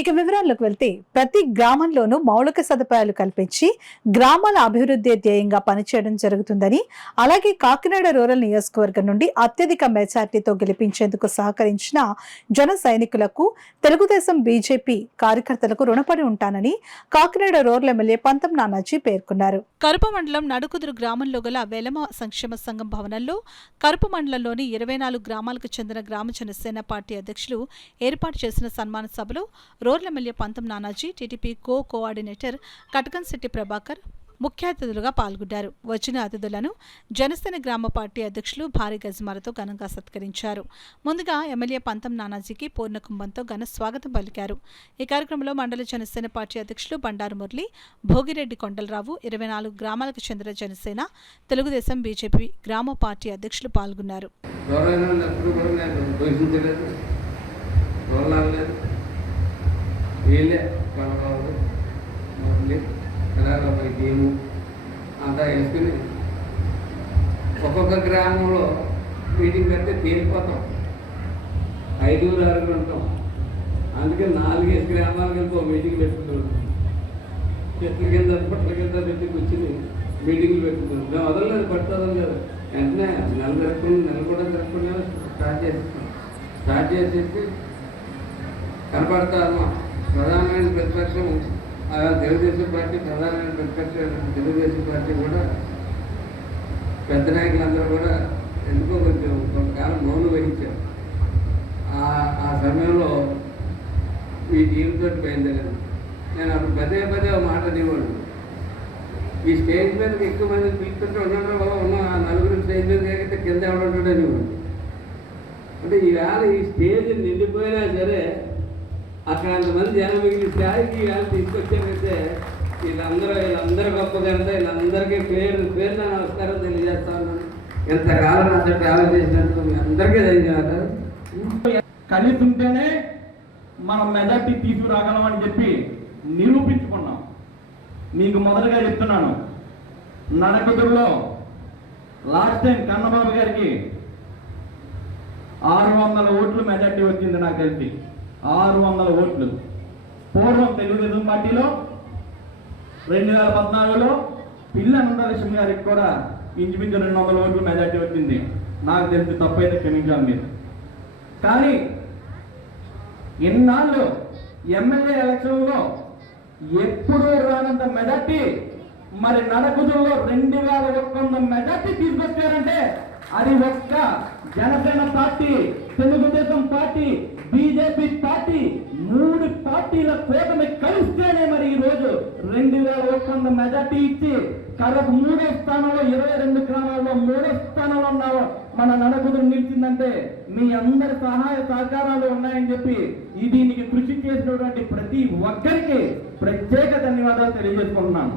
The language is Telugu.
ఇక వివరాల్లోకి వెళ్తే ప్రతి గ్రామంలోనూ మౌలిక సదుపాయాలు కల్పించి గ్రామాల అభివృద్ధి ధ్యేయంగా పనిచేయడం జరుగుతుందని, అలాగే కాకినాడ రూరల్ నియోజకవర్గం నుండి అత్యధిక మెజార్టీతో గెలిపించేందుకు సహకరించిన జన సైనికులకు, తెలుగుదేశం బీజేపీ కార్యకర్తలకు రుణపడి ఉంటానని కాకినాడ రూరల్ ఎమ్మెల్యే పంతం నానాజీ పేర్కొన్నారు. కరుపు మండలం నడుకుదురు గ్రామంలో గల వెలమ సంక్షేమ సంఘం భవనంలో కరుపు మండలంలోని 24 గ్రామాలకు చెందిన గ్రామ జనసేన పార్టీ అధ్యక్షులు ఏర్పాటు చేసిన సన్మాన సభలో రూరల్ ఎమ్మెల్యే పంతం నానాజీ, టీడీపీ కోఆర్డినేటర్ కటకంశెట్టి ప్రభాకర్ ముఖ్య అతిథులుగా పాల్గొన్నారు. వచ్చిన అతిథులను జనసేన గ్రామ పార్టీ అధ్యక్షులు భారీ గజమాలతో ఘనంగా సత్కరించారు. ముందుగా ఎమ్మెల్యే పంతం నానాజీకి పూర్ణకుంభంతో ఘన స్వాగతం పలికారు. ఈ కార్యక్రమంలో మండల జనసేన పార్టీ అధ్యక్షులు బండారు మురళి, భోగిరెడ్డి కొండలరావు, 24 గ్రామాలకు చెందిన జనసేన, తెలుగుదేశం బీజేపీ గ్రామ పార్టీ అధ్యక్షులు పాల్గొన్నారు. గేము అంతా వేసుకుని ఒక్కొక్క గ్రామంలో మీటింగ్ పెడితే తేలిపోతాం, 5-6 ఉంటాం. అందుకే 4-5 గ్రామాలకు వెళ్ళి మీటింగ్ పెట్టుకుంటాం. చెట్ల కింద పట్ల కింద పెట్టి కూర్చుని మీటింగ్లు పెట్టుకుంటాం. మేము వదలలేదు, పట్టుదలం లేదు. వెంటనే నెల కూడా జరగకుండా స్టార్ట్ చేసేసి కనపడతామా ప్రధానమైన ప్రతిపక్షం తెలుగుదేశం పార్టీ, ప్రధానమైన ప్రతిపక్షం తెలుగుదేశం పార్టీ కూడా పెద్ద నాయకులందరూ కూడా ఎందుకో కొంతకాలం మౌనం వహించారు. ఆ సమయంలో ఈ టీంతో బయలుదేరాను. నేను అప్పుడు పదే మాట అనేవాడు, ఈ స్టేజ్ మీదకి ఎక్కువ మంది పిలుస్తుంటే ఉన్న 4 స్టేజ్ మీద ఎగితే కింద ఎవడుంటాడు అనేవాడు. అంటే ఈవేళ ఈ స్టేజ్ నిండిపోయినా సరే అక్కడ అంతమంది జనం మిగిలిన స్థాయికి ఈవేళ తీసుకొచ్చారంటే వీళ్ళందరూ గొప్ప కనుక వీళ్ళందరికీ పేరు నమస్కారం తెలియజేస్తా ఉన్నాను. ఎంతకాలం అంత ట్రావెల్ చేసినందుకు మీ అందరికీ ధన్యవాదాలు. కలిసి ఉంటేనే మనం మెజార్టీ తీసుకురాగలం అని చెప్పి నిరూపించుకున్నాం. మీకు మొదలుగా చెప్తున్నాను, నడకుదురులో లాస్ట్ టైం కన్నబాబు గారికి 600 ఓట్లు మెజార్టీ వచ్చింది. నాకు తెలిసి 600 ఓట్లు. పూర్వం తెలుగుదేశం పార్టీలో 2014లో పిల్ల అనంతలక్ష్మి గారికి కూడా ఇంచుమించు 200 ఓట్లు మెజార్టీ వచ్చింది. నాకు తెలిసి తప్పైతే క్షమించాలి మీరు. కానీ ఇన్నాళ్ళు ఎమ్మెల్యే ఎలక్షన్లో ఎప్పుడూ రానంత మెజార్టీ మరి నడకుదురులో 2100 మెజార్టీ తీసుకొచ్చారంటే అది ఒక్క Janasena party, Telugu Desam party, BJP party 3 పార్టీల కూటమి కలిస్తేనే మరి ఈ రోజు 2100 మెజార్టీ ఇచ్చి కరెక్ట్ 3వ స్థానంలో 22 గ్రామాల్లో 3వ స్థానంలో ఉన్న మన నడకుదురు నిలిచిందంటే మీ అందరి సహాయ సహకారాలు ఉన్నాయని చెప్పి దీనికి కృషి చేసినటువంటి ప్రతి ఒక్కరికి ప్రత్యేక ధన్యవాదాలు తెలియజేసుకుంటున్నాను.